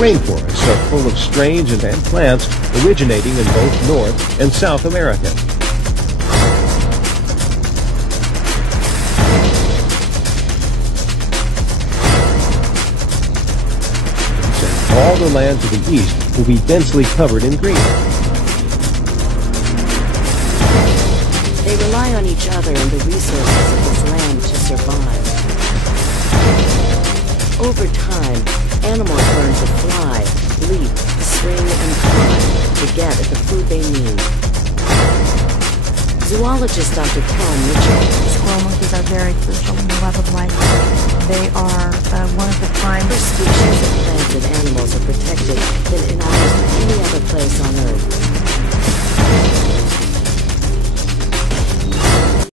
Rainforests are full of strange and plants originating in both North and South America. And all the land to the east will be densely covered in green. They rely on each other and the resources of this land to survive. Over time, animals learn to fly, leap, swing, and climb to get at the food they need. Zoologist Dr. Carol Mitchell. Squirrel monkeys are very crucial in the web of life. They are one of the prime species of plants and animals are protected than in almost any other place on Earth.